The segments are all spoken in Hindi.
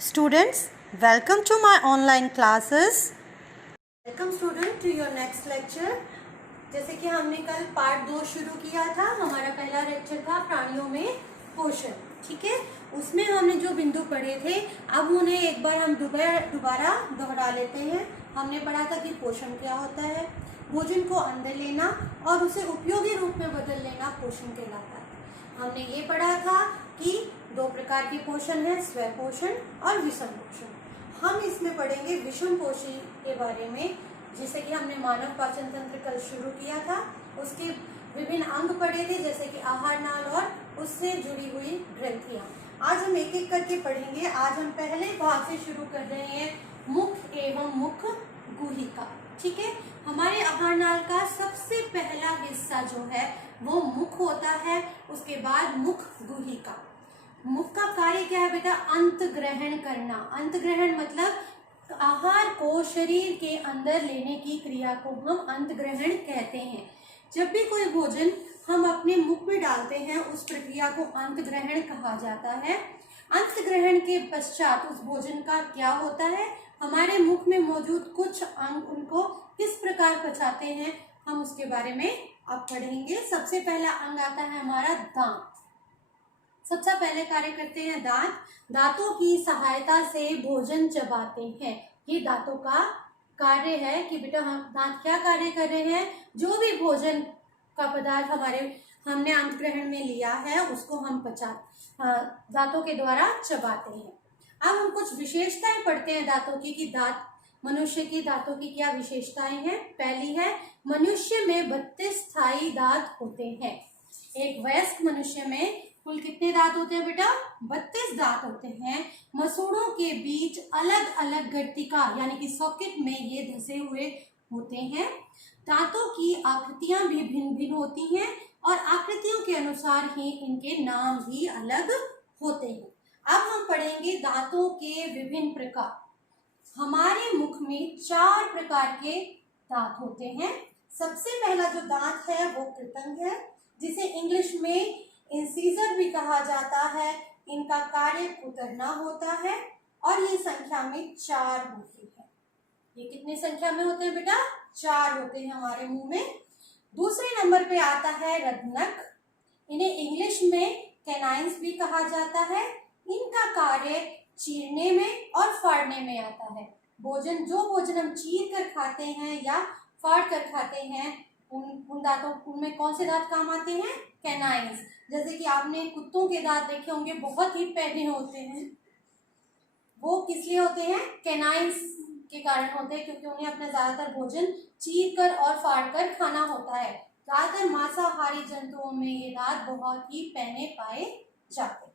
Students, welcome to my online classes. Welcome student to your next lecture. जैसे कि हमने कल पार्ट 2 शुरू किया था, हमारा पहला लेक्चर था प्राणियों में पोषण, ठीक है। उसमें हमने जो बिंदु पढ़े थे, अब उन्हें एक बार हम दोबारा दोहरा लेते हैं। हमने पढ़ा था कि पोषण क्या होता है, भोजन को अंदर लेना और उसे उपयोगी रूप में बदल लेना पोषण कहलाता है। हमने ये पढ़ा था कि 2 प्रकार के पोषण है, स्व पोषण और विषम पोषण। हम इसमें पढ़ेंगे विषम पोषण के बारे में, जिसे कि हमने मानव पाचन तंत्र कल शुरू किया था। उसके विभिन्न अंग पढ़े थे, जैसे कि आहार नाल और उससे जुड़ी हुई ग्रंथियां। आज हम एक एक करके पढ़ेंगे। आज हम पहले भाग से शुरू कर रहे हैं, मुख एवं मुख गुहिका, ठीक है। हमारे आहार नाल का सबसे पहला हिस्सा जो है वो मुख होता है, उसके बाद मुख गुहिका। मुख का कार्य क्या है बेटा? अंत ग्रहण करना। अंत ग्रहण मतलब आहार को शरीर के अंदर लेने की क्रिया को हम अंत ग्रहण कहते हैं। जब भी कोई भोजन हम अपने मुख में डालते हैं, उस प्रक्रिया को अंत ग्रहण कहा जाता है। अंत ग्रहण के पश्चात उस भोजन का क्या होता है, हमारे मुख में मौजूद कुछ अंग उनको किस प्रकार पचाते हैं, हम उसके बारे में अब पढ़ेंगे। सबसे पहला अंग आता है हमारा दांत। सबसे पहले कार्य करते हैं दांत। दांतों की सहायता से भोजन चबाते हैं। ये दांतों का कार्य है कि बेटा हम दांत क्या कार्य कर रहे हैं, जो भी भोजन का पदार्थ हमने अंत ग्रहण में लिया है उसको हम दांतों के द्वारा चबाते हैं। अब हम कुछ विशेषताएं पढ़ते हैं दांतों की, कि दांत मनुष्य की दांतों की क्या विशेषताएं हैं। पहली है, मनुष्य में 32 स्थायी दांत होते हैं। एक वयस्क मनुष्य में कुल कितने दांत होते हैं बेटा? 32 दांत होते हैं। मसूड़ों के बीच अलग अलग गर्तिका यानी कि सॉकेट में ये धसे हुए होते हैं। दांतों की आकृतियां भी भिन्न भिन्न होती हैं और आकृतियों के अनुसार ही इनके नाम भी अलग होते हैं। अब हम पढ़ेंगे दांतों के विभिन्न प्रकार। हमारे मुख में 4 प्रकार के दांत होते हैं। सबसे पहला जो दांत है वो कृतंग है, जिसे इंग्लिश में इंसीजर भी कहा जाता है। इनका कार्य कुतरना होता है और ये संख्या में 4 होती है। ये कितने संख्या में होते हैं बेटा? 4 होते हैं हमारे मुंह में। दूसरे नंबर पे आता है रत्नक। इन्हें इंग्लिश में कैनाइन्स भी कहा जाता है। इनका कार्य चीरने में और फाड़ने में आता है। जो भोजन हम चीर कर खाते हैं या फाड़ कर खाते हैं, उन दांतों उनमें कौन से दांत काम आते हैं? कैनाइन्स। जैसे कि आपने कुत्तों के दांत देखे होंगे, बहुत ही पैने होते हैं। वो किस लिए होते हैं? कैनाइन्स के कारण होते हैं, क्योंकि उन्हें अपना ज्यादातर भोजन चीर कर और फाड़ कर खाना होता है। ज्यादातर मांसाहारी जंतुओं में ये दांत बहुत ही पैने पाए जाते हैं।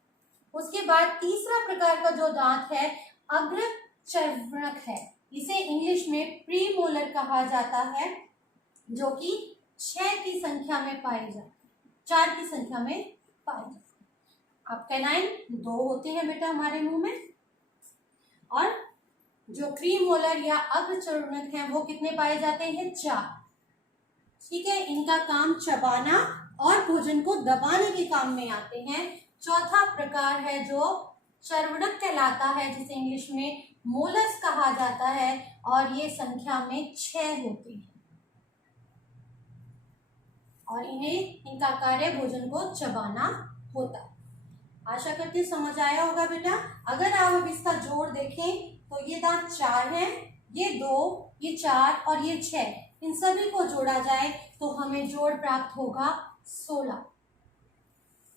उसके बाद तीसरा प्रकार का जो दांत है अग्र चर्वणक है। इसे इंग्लिश में प्रीमोलर कहा जाता है, जो कि 6 की संख्या में पाए जाते हैं, 4 की संख्या में पाए जाते हैं। अब कैनाइन 2 होते हैं बेटा हमारे मुंह में, और जो प्रीमोलर या अग्रचर्वणक है वो कितने पाए जाते हैं? 4, ठीक है। इनका काम चबाना और भोजन को दबाने के काम में आते हैं। चौथा प्रकार है जो चर्वणक कहलाता है, जिसे इंग्लिश में मोलस कहा जाता है, और ये संख्या में 6 होती है और इनका कार्य भोजन को चबाना होता है। आशा करती हूँ समझ आया होगा बेटा। अगर आप अब इसका जोड़ देखें तो ये दांत 4 हैं, ये 2, ये 4 और ये 6, इन सभी को जोड़ा जाए तो हमें जोड़ प्राप्त होगा 16।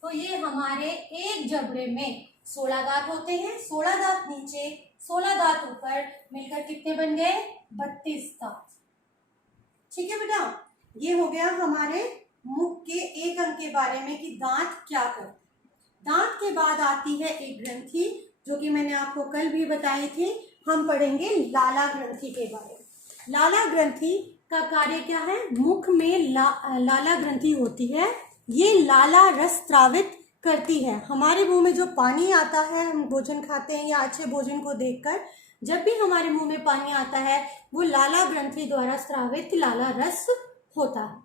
तो ये हमारे एक जबड़े में 16 दांत होते हैं। 16 दांत नीचे, 16 दांत ऊपर, मिलकर कितने बन गए? 32 दांत, ठीक है बेटा। ये हो गया हमारे मुख के एक अंग के बारे में कि दांत क्या करते हैं। दांत के बाद आती है एक ग्रंथि, जो कि मैंने आपको कल भी बताई थी। हम पढ़ेंगे लाला ग्रंथि के बारे में। लाला ग्रंथि का कार्य क्या है? मुख में लाला ग्रंथि होती है। ये लाला रस स्रावित करती है। हमारे मुंह में जो पानी आता है, हम भोजन खाते हैं या अच्छे भोजन को देखकर, जब भी हमारे मुंह में पानी आता है वो लाला ग्रंथि द्वारा स्रावित लाला रस होता है।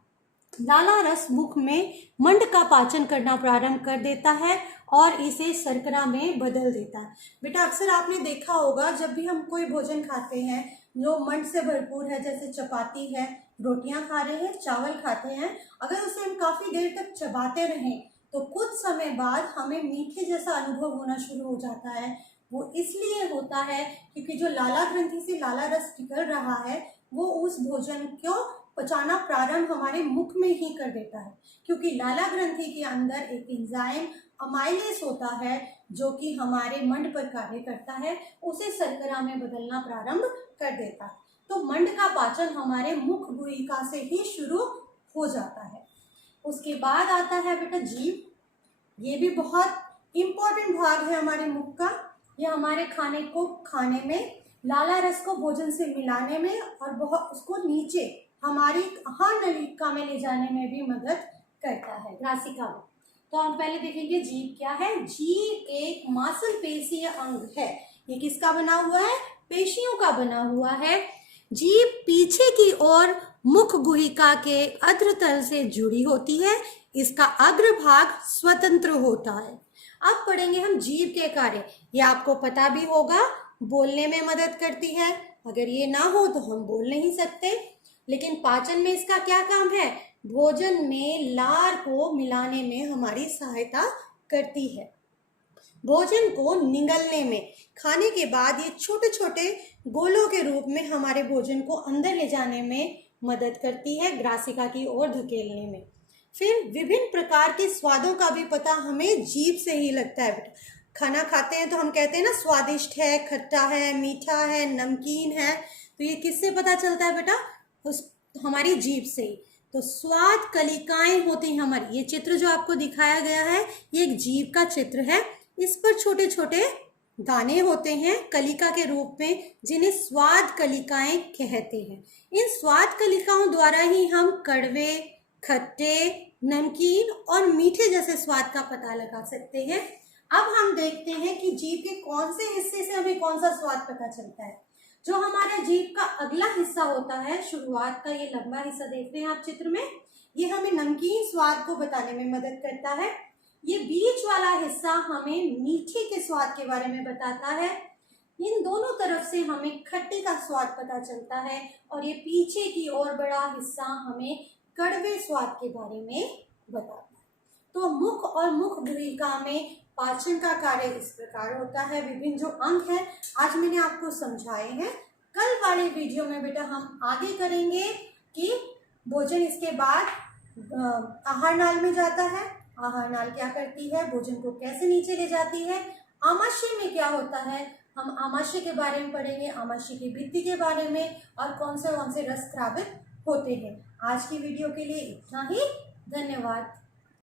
लाला रस मुख में मंड का पाचन करना प्रारंभ कर देता है और इसे शर्करा में बदल देता है। बेटा अक्सर आपने देखा होगा जब भी हम कोई भोजन खाते हैं जो मंड से भरपूर है, जैसे चपाती है, रोटियां खा रहे हैं, चावल खाते हैं, अगर उसे हम काफ़ी देर तक चबाते रहें तो कुछ समय बाद हमें मीठे जैसा अनुभव होना शुरू हो जाता है। वो इसलिए होता है क्योंकि जो लाला ग्रंथि से लाला रस निकल रहा है वो उस भोजन को पचाना प्रारंभ हमारे मुख में ही कर देता है, क्योंकि लाला ग्रंथि के अंदर एक एंजाइम अमाइलेज होता है जो कि हमारे मंड पर कार्य करता है, उसे शर्करा में बदलना प्रारंभ कर देता है। तो मंड का पाचन हमारे मुख गुहिका से ही शुरू हो जाता है। उसके बाद आता है बेटा जीभ। ये भी बहुत इम्पोर्टेंट भाग है हमारे मुख का। ये हमारे खाने को खाने में, लाला रस को भोजन से मिलाने में और बहुत उसको नीचे हमारी आहार नलिका में ले जाने में भी मदद करता है, ग्रासिका में। तो हम पहले देखेंगे जीभ क्या है। जीभ एक मांसपेशीय अंग है। ये किसका बना हुआ है? पेशियों का बना हुआ है। जीभ पीछे की ओर मुख गुहिका के अग्रतल से जुड़ी होती है। इसका अग्रभाग स्वतंत्र होता है। अब पढ़ेंगे हम जीभ के कार्य। ये आपको पता भी होगा, बोलने में मदद करती है। अगर ये ना हो तो हम बोल नहीं सकते। लेकिन पाचन में इसका क्या काम है? भोजन में लार को मिलाने में हमारी सहायता करती है। भोजन को निगलने में, खाने के बाद ये छोटे छोटे गोलों के रूप में हमारे भोजन को अंदर ले जाने में मदद करती है, ग्रासिका की ओर धकेलने में। फिर विभिन्न प्रकार के स्वादों का भी पता हमें जीभ से ही लगता है बेटा। खाना खाते हैं तो हम कहते हैं ना स्वादिष्ट है, खट्टा है, मीठा है, नमकीन है। तो ये किससे पता चलता है बेटा? उस हमारी जीभ से ही। तो स्वाद कलिकाएं होती हैं हमारी। ये चित्र जो आपको दिखाया गया है ये एक जीभ का चित्र है। इस पर छोटे छोटे दाने होते हैं कलिका के रूप में, जिन्हें स्वाद कलिकाएं कहते हैं। इन स्वाद कलिकाओं द्वारा ही हम कड़वे, खट्टे, नमकीन और मीठे जैसे स्वाद का पता लगा सकते हैं। अब हम देखते हैं कि जीभ के कौन से हिस्से से हमें कौन सा स्वाद पता चलता है। जो हमारा जीभ का अगला हिस्सा होता है, शुरुआत का ये लंबा हिस्सा देख रहे हैं आप चित्र में, ये हमें नमकीन स्वाद को बताने में मदद करता है। ये बीच वाला हिस्सा हमें मीठे के स्वाद के बारे में बताता है। इन दोनों तरफ से हमें खट्टे का स्वाद पता चलता है और ये पीछे की ओर बड़ा हिस्सा हमें कड़वे स्वाद के बारे में बताता है। तो मुख और मुख गुहिका में पाचन का कार्य इस प्रकार होता है। विभिन्न जो अंग है आज मैंने आपको समझाए हैं। कल वाले वीडियो में बेटा हम आगे करेंगे कि भोजन इसके बाद आहार नाल में जाता है, आहार नाल क्या करती है, भोजन को कैसे नीचे ले जाती है, आमाशय में क्या होता है, हम आमाशय के बारे में पढ़ेंगे, आमाशय की भित्ति के बारे में और कौन से रस स्रावित होते हैं। आज की वीडियो के लिए इतना ही। धन्यवाद।